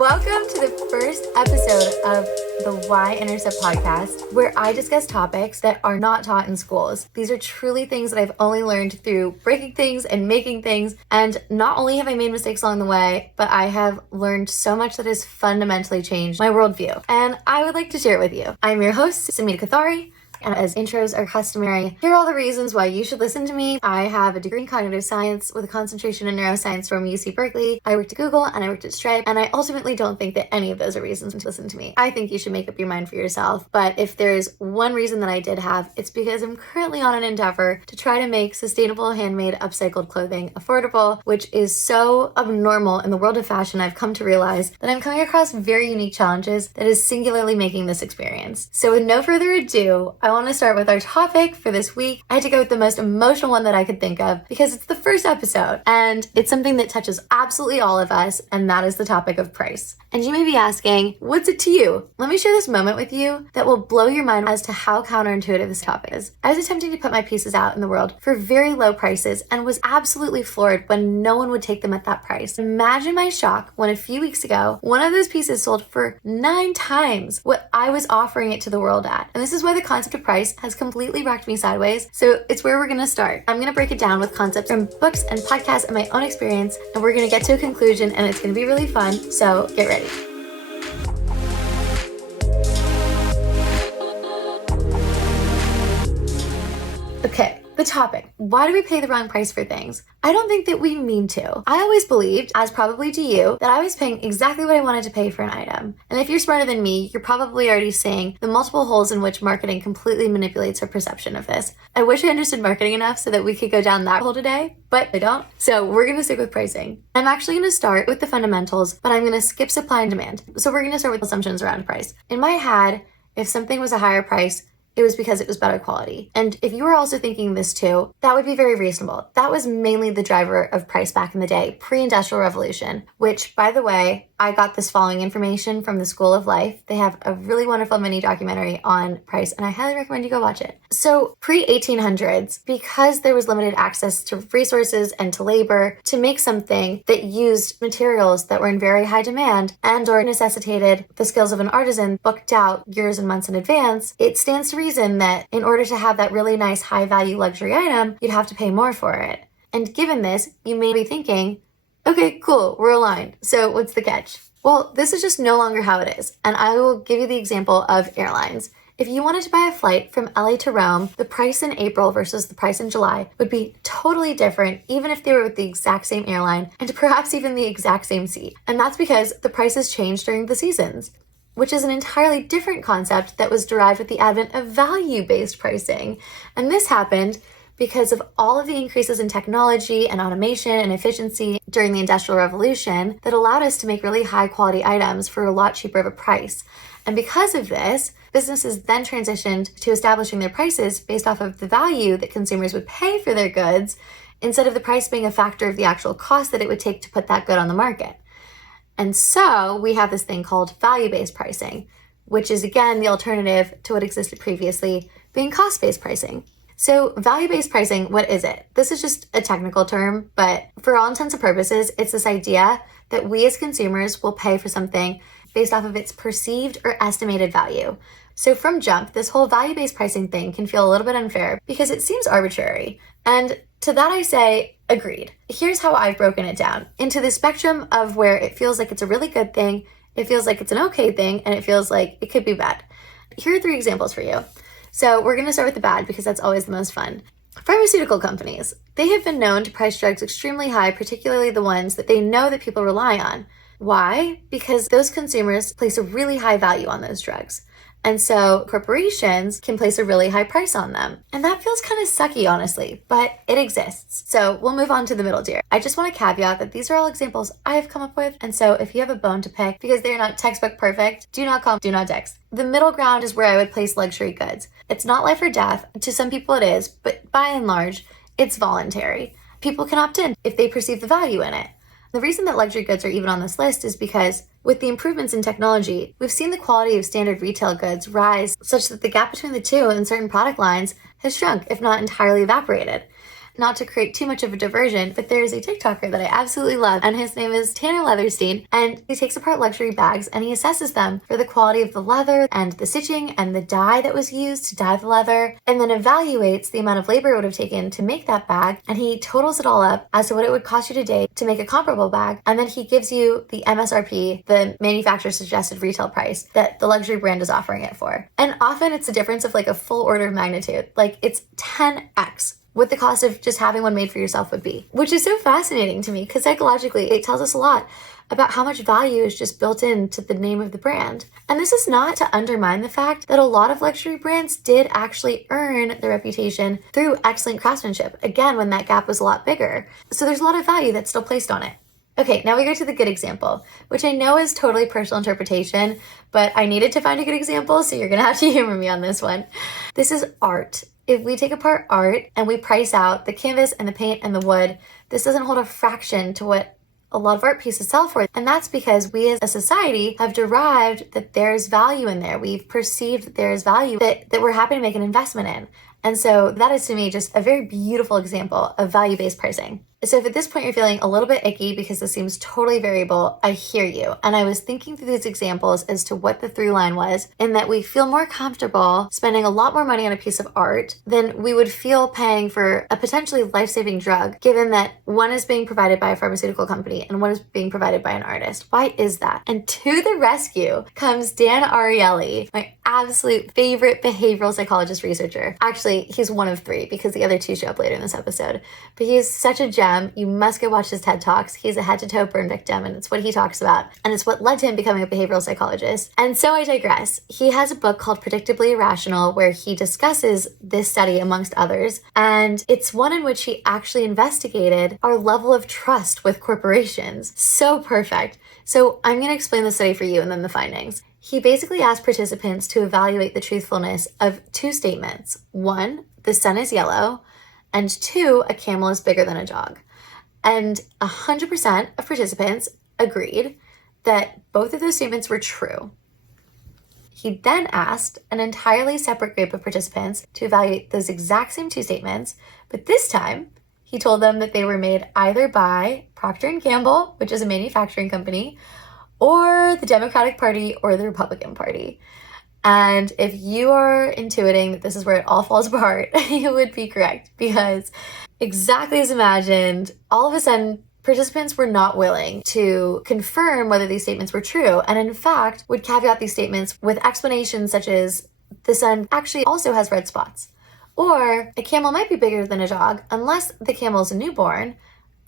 Welcome to the first episode of the Why Intercept podcast, where I discuss topics that are not taught in schools. These are truly things that I've only learned through breaking things and making things. And not only have I made mistakes along the way, but I have learned so much that has fundamentally changed my worldview. And I would like to share it with you. I'm your host, Samita Kathari. And as intros are customary, here are all the reasons why you should listen to me. I have a degree in cognitive science with a concentration in neuroscience from UC Berkeley. I worked at Google and I worked at Stripe, and I ultimately don't think that any of those are reasons to listen to me. I think you should make up your mind for yourself. But if there's one reason that I did have, it's because I'm currently on an endeavor to try to make sustainable, handmade, upcycled clothing affordable, which is so abnormal in the world of fashion. I've come to realize that I'm coming across very unique challenges that is singularly making this experience. So with no further ado, I want to start with our topic for this week. I had to go with the most emotional one that I could think of because it's the first episode and it's something that touches absolutely all of us, and that is the topic of price. And you may be asking, what's it to you? Let me share this moment with you that will blow your mind as to how counterintuitive this topic is. I was attempting to put my pieces out in the world for very low prices and was absolutely floored when no one would take them at that price. Imagine my shock when a few weeks ago, one of those pieces sold for 9 times what I was offering it to the world at. And this is why the concept of price has completely rocked me sideways. So it's where we're going to start. I'm going to break it down with concepts from books and podcasts and my own experience, and we're going to get to a conclusion, and it's going to be really fun. So get ready. Okay. The topic, why do we pay the wrong price for things? I don't think that we mean to. I always believed, as probably do you, that I was paying exactly what I wanted to pay for an item. And if you're smarter than me, you're probably already seeing the multiple holes in which marketing completely manipulates our perception of this. I wish I understood marketing enough so that we could go down that hole today, but I don't. So we're going to stick with pricing. I'm actually going to start with the fundamentals, but I'm going to skip supply and demand. So we're going to start with assumptions around price. In my head, if something was a higher price, it was because it was better quality. And if you were also thinking this too, that would be very reasonable. That was mainly the driver of price back in the day, pre-industrial revolution, which, by the way, I got this following information from the School of Life. They have a really wonderful mini documentary on price, and I highly recommend you go watch it. So pre-1800s, because there was limited access to resources and to labor, to make something that used materials that were in very high demand and or necessitated the skills of an artisan booked out years and months in advance, it stands to reason that in order to have that really nice high value luxury item, you'd have to pay more for it. And given this, you may be thinking, okay, cool, we're aligned. So what's the catch? Well, this is just no longer how it is. And I will give you the example of airlines. If you wanted to buy a flight from LA to Rome, the price in April versus the price in July would be totally different, even if they were with the exact same airline and perhaps even the exact same seat. And that's because the prices change during the seasons, which is an entirely different concept that was derived with the advent of value-based pricing. And this happened because of all of the increases in technology and automation and efficiency during the Industrial Revolution that allowed us to make really high quality items for a lot cheaper of a price. And because of this, businesses then transitioned to establishing their prices based off of the value that consumers would pay for their goods, instead of the price being a factor of the actual cost that it would take to put that good on the market. And so we have this thing called value-based pricing, which is again the alternative to what existed previously, being cost-based pricing. So value-based pricing, what is it? This is just a technical term, but for all intents and purposes, it's this idea that we as consumers will pay for something based off of its perceived or estimated value. So from jump, this whole value-based pricing thing can feel a little bit unfair because it seems arbitrary. And to that I say, agreed. Here's how I've broken it down into the spectrum of where it feels like it's a really good thing, it feels like it's an okay thing, and it feels like it could be bad. Here are 3 examples for you. So we're going to start with the bad because that's always the most fun. Pharmaceutical companies, they have been known to price drugs extremely high, particularly the ones that they know that people rely on. Why? Because those consumers place a really high value on those drugs. And so corporations can place a really high price on them. And that feels kind of sucky, honestly, but it exists. So we'll move on to the middle tier. I just want to caveat that these are all examples I have come up with. And so if you have a bone to pick, because they're not textbook perfect, do not call, do not text. The middle ground is where I would place luxury goods. It's not life or death. To some people it is, but by and large, it's voluntary. People can opt in if they perceive the value in it. The reason that luxury goods are even on this list is because with the improvements in technology, we've seen the quality of standard retail goods rise such that the gap between the two in certain product lines has shrunk, if not entirely evaporated. not to create too much of a diversion, but there's a TikToker that I absolutely love, and his name is Tanner Leatherstein, and he takes apart luxury bags and he assesses them for the quality of the leather and the stitching and the dye that was used to dye the leather, and then evaluates the amount of labor it would have taken to make that bag, and he totals it all up as to what it would cost you today to make a comparable bag, and then he gives you the MSRP, the manufacturer suggested retail price that the luxury brand is offering it for. And often it's a difference of like a full order of magnitude. Like it's 10x what the cost of just having one made for yourself would be, which is so fascinating to me because psychologically it tells us a lot about how much value is just built into the name of the brand. And this is not to undermine the fact that a lot of luxury brands did actually earn their reputation through excellent craftsmanship, again, when that gap was a lot bigger. So there's a lot of value that's still placed on it. Okay, now we go to the good example, which I know is totally personal interpretation, but I needed to find a good example, so you're gonna have to humor me on this one. This is art. If we take apart art and we price out the canvas and the paint and the wood, this doesn't hold a fraction to what a lot of art pieces sell for. And that's because we as a society have derived that there's value in there. We've perceived that there's value that we're happy to make an investment in. And so that is to me just a very beautiful example of value-based pricing. So if at this point you're feeling a little bit icky because this seems totally variable, I hear you. And I was thinking through these examples as to what the through line was, in that we feel more comfortable spending a lot more money on a piece of art than we would feel paying for a potentially life-saving drug, given that one is being provided by a pharmaceutical company and one is being provided by an artist. Why is that? And to the rescue comes Dan Ariely, my absolute favorite behavioral psychologist researcher. Actually, he's one of three because the other two show up later in this episode. But he is such a gem. You must go watch his TED Talks. He's a head-to-toe burn victim, and it's what he talks about. And it's what led to him becoming a behavioral psychologist. And so I digress. He has a book called Predictably Irrational where he discusses this study amongst others. And it's one in which he actually investigated our level of trust with corporations. So perfect. So I'm going to explain the study for you and then the findings. He basically asked participants to evaluate the truthfulness of two statements. One, the sun is yellow, and two, a camel is bigger than a dog. And 100% of participants agreed that both of those statements were true. He then asked an entirely separate group of participants to evaluate those exact same two statements, but this time he told them that they were made either by Procter & Gamble, which is a manufacturing company, or the Democratic Party or the Republican Party. And if you are intuiting that this is where it all falls apart, you would be correct, because exactly as imagined, all of a sudden, participants were not willing to confirm whether these statements were true, and in fact, would caveat these statements with explanations such as, the sun actually also has red spots, or a camel might be bigger than a dog unless the camel is a newborn,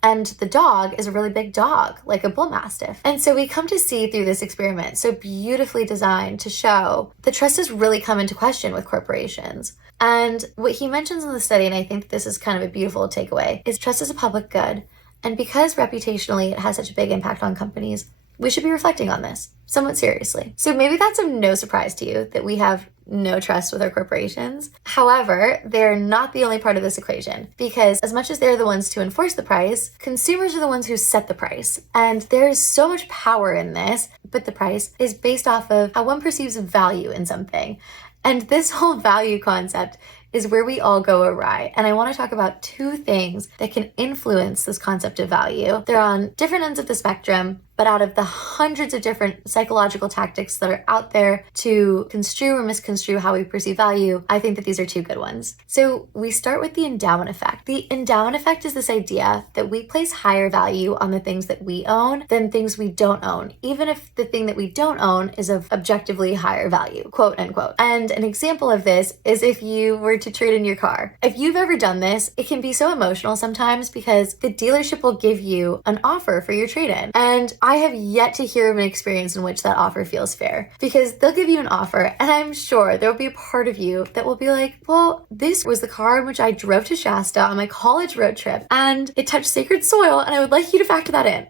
and the dog is a really big dog, like a bull mastiff. And so we come to see through this experiment, so beautifully designed to show that trust has really come into question with corporations. And what he mentions in the study, and I think this is kind of a beautiful takeaway, is trust is a public good. And because reputationally it has such a big impact on companies, we should be reflecting on this somewhat seriously. So maybe that's of no surprise to you that we have no trust with our corporations. However, they're not the only part of this equation, because as much as they're the ones to enforce the price, consumers are the ones who set the price. And there's so much power in this, but the price is based off of how one perceives value in something. And this whole value concept is where we all go awry. And I want to talk about two things that can influence this concept of value. They're on different ends of the spectrum, but out of the hundreds of different psychological tactics that are out there to construe or misconstrue how we perceive value, I think that these are two good ones. So we start with the endowment effect. The endowment effect is this idea that we place higher value on the things that we own than things we don't own, even if the thing that we don't own is of objectively higher value, quote unquote. And an example of this is if you were to trade in your car. If you've ever done this, it can be so emotional sometimes because the dealership will give you an offer for your trade-in. And I have yet to hear of an experience in which that offer feels fair, because they'll give you an offer and I'm sure there'll be a part of you that will be like, well, this was the car in which I drove to Shasta on my college road trip and it touched sacred soil and I would like you to factor that in.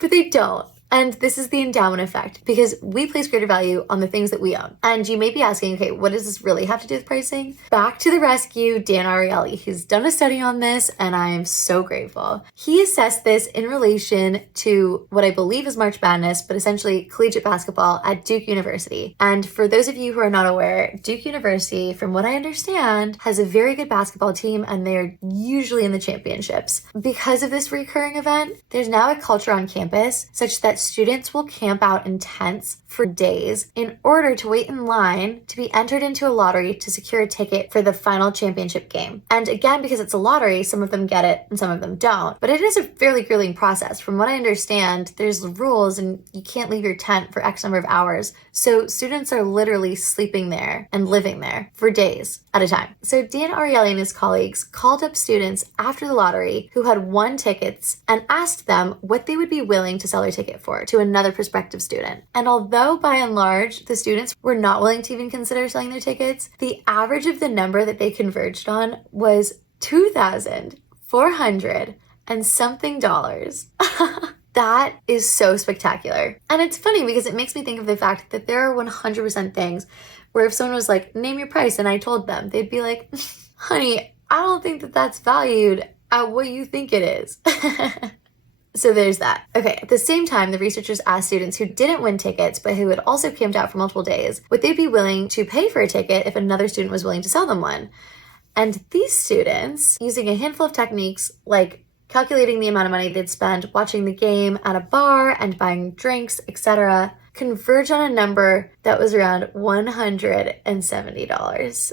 But they don't. And this is the endowment effect, because we place greater value on the things that we own. And you may be asking, okay, what does this really have to do with pricing? Back to the rescue, Dan Ariely. He's done a study on this, and I am so grateful. He assessed this in relation to what I believe is March Madness, but essentially collegiate basketball at Duke University. And for those of you who are not aware, Duke University, from what I understand, has a very good basketball team, and they're usually in the championships. Because of this recurring event, there's now a culture on campus such that students will camp out in tents for days in order to wait in line to be entered into a lottery to secure a ticket for the final championship game. And again, because it's a lottery, some of them get it and some of them don't. But it is a fairly grueling process. From what I understand, there's rules and you can't leave your tent for X number of hours. So students are literally sleeping there and living there for days at a time. So Dan Ariely and his colleagues called up students after the lottery who had won tickets and asked them what they would be willing to sell their ticket for to another prospective student. And although by and large the students were not willing to even consider selling their tickets, the average of the number that they converged on was $2,400 and something dollars. That is so spectacular. And it's funny because it makes me think of the fact that there are 100% things where if someone was like, name your price, and I told them, they'd be like, honey, I don't think that that's valued at what you think it is. So there's that. Okay, at the same time, the researchers asked students who didn't win tickets, but who had also camped out for multiple days, would they be willing to pay for a ticket if another student was willing to sell them one? And these students, using a handful of techniques like calculating the amount of money they'd spend watching the game at a bar and buying drinks, etc., converge on a number that was around $170.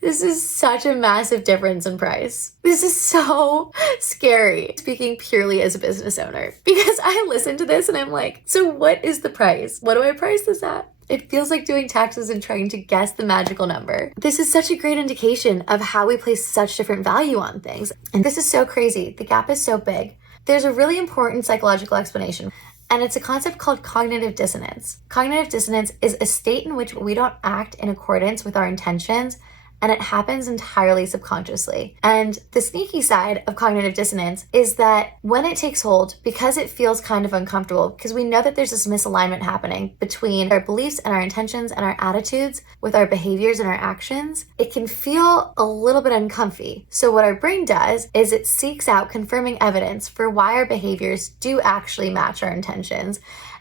This is such a massive difference in price. This is so scary, speaking purely as a business owner, because I listen to this and I'm like, so what is the price? What do I price this at? It feels like doing taxes and trying to guess the magical number. This is such a great indication of how we place such different value on things. And this is so crazy. The gap is so big. There's a really important psychological explanation, and it's a concept called cognitive dissonance. Cognitive dissonance is a state in which we don't act in accordance with our intentions, and it happens entirely subconsciously. And the sneaky side of cognitive dissonance is that when it takes hold, because it feels kind of uncomfortable, because we know that there's this misalignment happening between our beliefs and our intentions and our attitudes with our behaviors and our actions, it can feel a little bit uncomfy. So what our brain does is it seeks out confirming evidence for why our behaviors do actually match our intentions,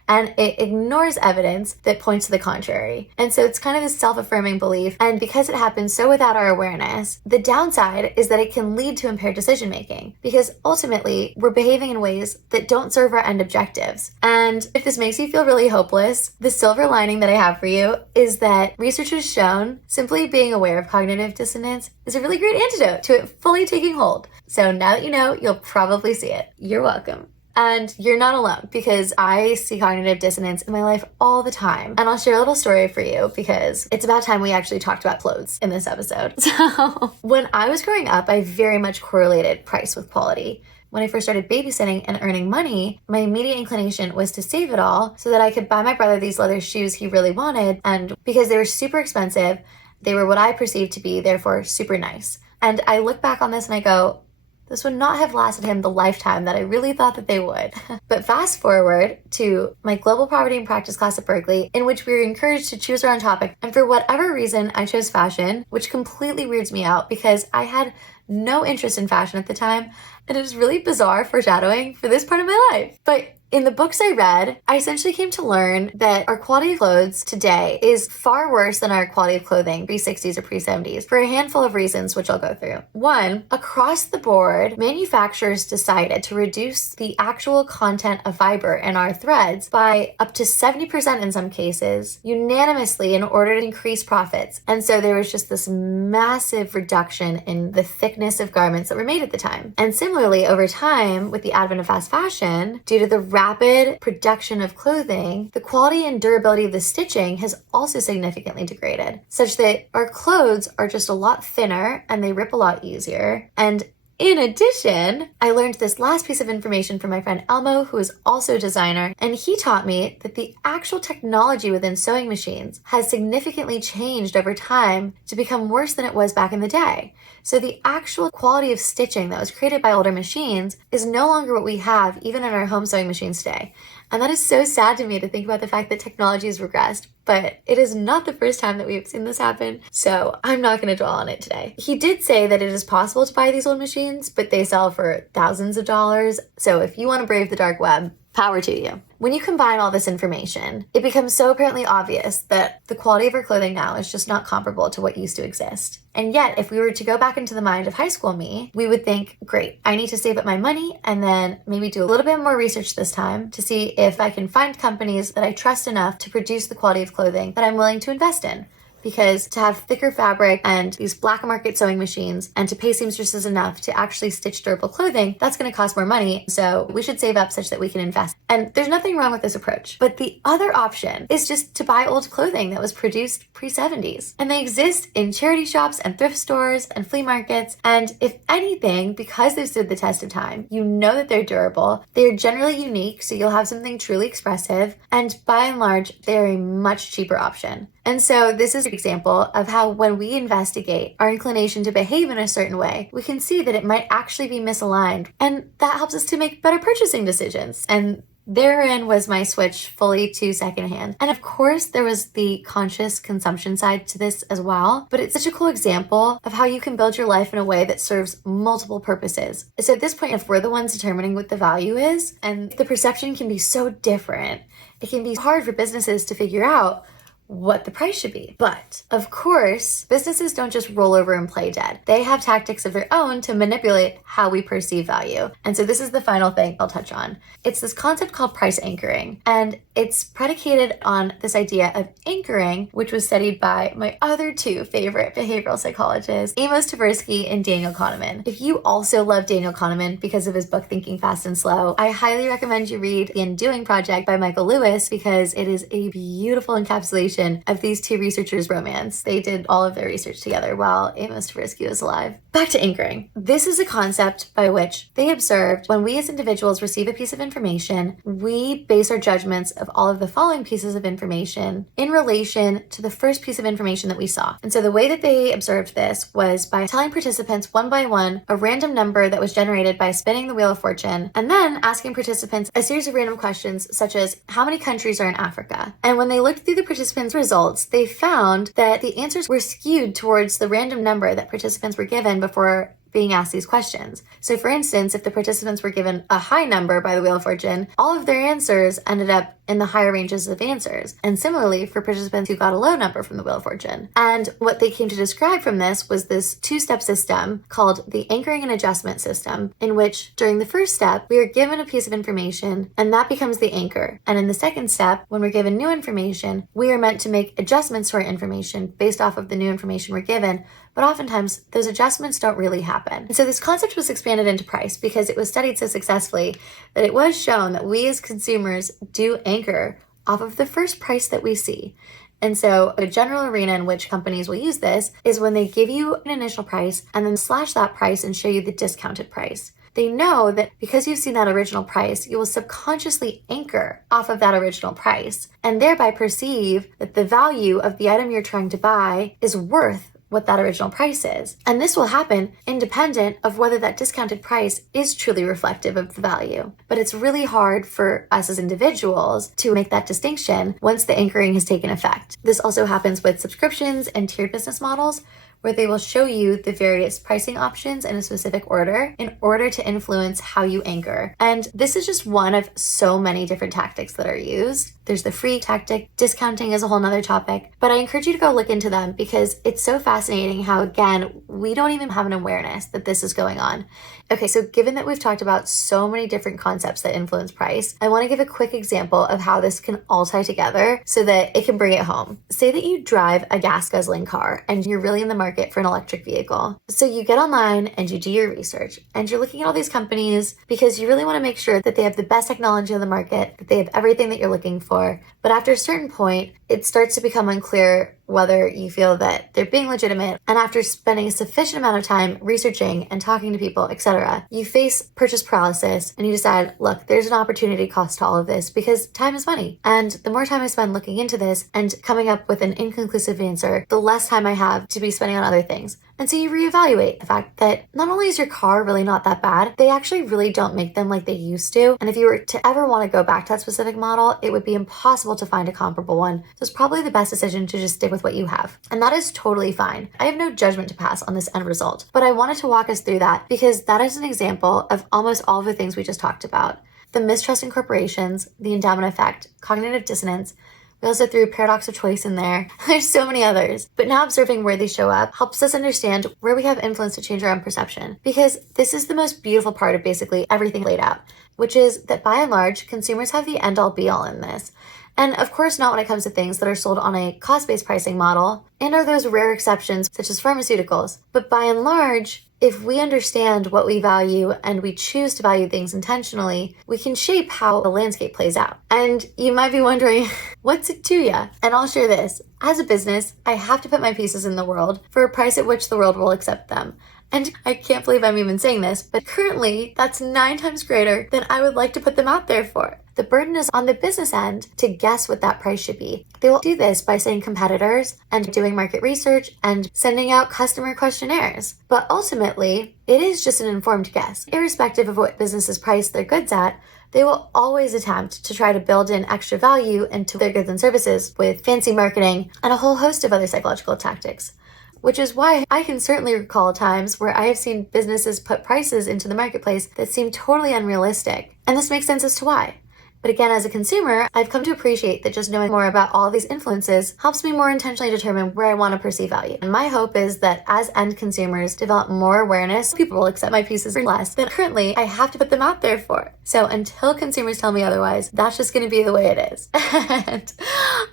and it ignores evidence that points to the contrary. And so it's kind of this self-affirming belief, and because it happens so without our awareness, the downside is that it can lead to impaired decision-making, because ultimately we're behaving in ways that don't serve our end objectives. And if this makes you feel really hopeless, the silver lining that I have for you is that research has shown simply being aware of cognitive dissonance is a really great antidote to it fully taking hold. So now that you know, you'll probably see it. You're welcome. And you're not alone, because I see cognitive dissonance in my life all the time. And I'll share a little story for you because it's about time we actually talked about clothes in this episode. So when I was growing up, I very much correlated price with quality. When I first started babysitting and earning money, my immediate inclination was to save it all so that I could buy my brother these leather shoes he really wanted. And because they were super expensive, they were what I perceived to be, therefore, super nice. And I look back on this and I go, this would not have lasted him the lifetime that I really thought that they would. But fast forward to my global poverty and practice class at Berkeley, in which we were encouraged to choose our own topic. And for whatever reason, I chose fashion, which completely weirds me out because I had no interest in fashion at the time. And it was really bizarre foreshadowing for this part of my life. But in the books I read, I essentially came to learn that our quality of clothes today is far worse than our quality of clothing pre-60s or pre-70s for a handful of reasons, which I'll go through. One, across the board, manufacturers decided to reduce the actual content of fiber in our threads by up to 70% in some cases, unanimously in order to increase profits. And so there was just this massive reduction in the thickness of garments that were made at the time. And similarly, over time, with the advent of fast fashion, due to the rapid production of clothing, the quality and durability of the stitching has also significantly degraded, such that our clothes are just a lot thinner and they rip a lot easier. And in addition, I learned this last piece of information from my friend Elmo, who is also a designer, and he taught me that the actual technology within sewing machines has significantly changed over time to become worse than it was back in the day. So the actual quality of stitching that was created by older machines is no longer what we have even in our home sewing machines today. And that is so sad to me to think about the fact that technology has regressed, but it is not the first time that we've seen this happen, so I'm not going to dwell on it today. He did say that it is possible to buy these old machines, but they sell for thousands of dollars, so if you want to brave the dark web, power to you. When you combine all this information, it becomes so apparently obvious that the quality of our clothing now is just not comparable to what used to exist. And yet, if we were to go back into the mind of high school me, we would think, great, I need to save up my money and then maybe do a little bit more research this time to see if I can find companies that I trust enough to produce the quality of clothing that I'm willing to invest in. Because to have thicker fabric and these black market sewing machines and to pay seamstresses enough to actually stitch durable clothing, that's going to cost more money. So we should save up such that we can invest. And there's nothing wrong with this approach. But the other option is just to buy old clothing that was produced pre-70s. And they exist in charity shops and thrift stores and flea markets. And if anything, because they've stood the test of time, you know that they're durable. They're generally unique, so you'll have something truly expressive. And by and large, they're a much cheaper option. And so this is an example of how when we investigate our inclination to behave in a certain way, we can see that it might actually be misaligned. And that helps us to make better purchasing decisions. And therein was my switch fully to secondhand. And of course, there was the conscious consumption side to this as well. But it's such a cool example of how you can build your life in a way that serves multiple purposes. So at this point, if we're the ones determining what the value is, and the perception can be so different, it can be hard for businesses to figure out what the price should be. But of course, businesses don't just roll over and play dead. They have tactics of their own to manipulate how we perceive value. And so this is the final thing I'll touch on. It's this concept called price anchoring. And it's predicated on this idea of anchoring, which was studied by my other two favorite behavioral psychologists, Amos Tversky and Daniel Kahneman. If you also love Daniel Kahneman because of his book Thinking Fast and Slow, I highly recommend you read The Undoing Project by Michael Lewis because it is a beautiful encapsulation of these two researchers' romance. They did all of their research together while Amos Tversky was alive. Back to anchoring. This is a concept by which they observed when we as individuals receive a piece of information, we base our judgments of all of the following pieces of information in relation to the first piece of information that we saw. And so the way that they observed this was by telling participants one by one a random number that was generated by spinning the Wheel of Fortune, and then asking participants a series of random questions such as how many countries are in Africa? And when they looked through the participants' results, they found that the answers were skewed towards the random number that participants were given before being asked these questions. So for instance, if the participants were given a high number by the Wheel of Fortune, all of their answers ended up in the higher ranges of answers. And similarly for participants who got a low number from the Wheel of Fortune. And what they came to describe from this was this two-step system called the anchoring and adjustment system, in which during the first step, we are given a piece of information and that becomes the anchor. And in the second step, when we're given new information, we are meant to make adjustments to our information based off of the new information we're given. But oftentimes, those adjustments don't really happen. And so this concept was expanded into price because it was studied so successfully that it was shown that we as consumers do anchor off of the first price that we see. And so a general arena in which companies will use this is when they give you an initial price and then slash that price and show you the discounted price. They know that because you've seen that original price, you will subconsciously anchor off of that original price and thereby perceive that the value of the item you're trying to buy is worth what that original price is. And this will happen independent of whether that discounted price is truly reflective of the value. But it's really hard for us as individuals to make that distinction once the anchoring has taken effect. This also happens with subscriptions and tiered business models, where they will show you the various pricing options in a specific order in order to influence how you anchor. And this is just one of so many different tactics that are used. There's the free tactic, discounting is a whole nother topic, but I encourage you to go look into them because it's so fascinating how, again, we don't even have an awareness that this is going on. Okay, so given that we've talked about so many different concepts that influence price, I want to give a quick example of how this can all tie together so that it can bring it home. Say that you drive a gas guzzling car and you're really in the market for an electric vehicle. So you get online and you do your research and you're looking at all these companies because you really want to make sure that they have the best technology on the market, that they have everything that you're looking for. But after a certain point, it starts to become unclear whether you feel that they're being legitimate. And after spending a sufficient amount of time researching and talking to people, etc., you face purchase paralysis and you decide, look, there's an opportunity cost to all of this because time is money. And the more time I spend looking into this and coming up with an inconclusive answer, the less time I have to be spending on other things. And so you reevaluate the fact that not only is your car really not that bad, they actually really don't make them like they used to. And if you were to ever want to go back to that specific model, it would be impossible to find a comparable one. So it's probably the best decision to just stick with what you have. And that is totally fine. I have no judgment to pass on this end result, but I wanted to walk us through that because that is an example of almost all of the things we just talked about. The mistrust in corporations, the endowment effect, cognitive dissonance. We also threw paradox of choice in there. There's so many others. But now observing where they show up helps us understand where we have influence to change our own perception. Because this is the most beautiful part of basically everything laid out, which is that by and large, consumers have the end-all be-all in this. And of course not when it comes to things that are sold on a cost-based pricing model, and are those rare exceptions such as pharmaceuticals. But by and large, if we understand what we value and we choose to value things intentionally, we can shape how the landscape plays out. And you might be wondering, what's it to ya? And I'll share this. As a business, I have to put my pieces in the world for a price at which the world will accept them. And I can't believe I'm even saying this, but currently that's 9 times greater than I would like to put them out there for. The burden is on the business end to guess what that price should be. They will do this by saying competitors and doing market research and sending out customer questionnaires. But ultimately, it is just an informed guess. Irrespective of what businesses price their goods at, they will always attempt to try to build in extra value into their goods and services with fancy marketing and a whole host of other psychological tactics. Which is why I can certainly recall times where I have seen businesses put prices into the marketplace that seem totally unrealistic. And this makes sense as to why. But again, as a consumer, I've come to appreciate that just knowing more about all of these influences helps me more intentionally determine where I want to perceive value. And my hope is that as end consumers develop more awareness, people will accept my pieces for less than currently I have to put them out there for. So until consumers tell me otherwise, that's just going to be the way it is. And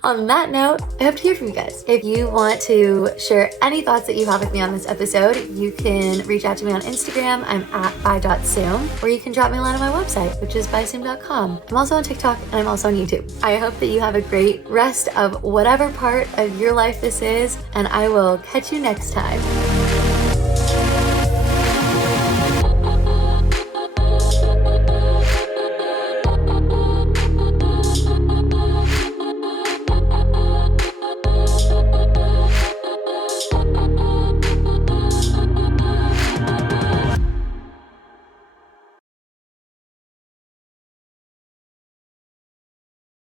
on that note, I hope to hear from you guys. If you want to share any thoughts that you have with me on this episode, you can reach out to me on Instagram. I'm at by.soom, or you can drop me a line on my website, which is bysoom.com. I'm also on TikTok and I'm also on YouTube. I hope that you have a great rest of whatever part of your life this is, and I will catch you next time.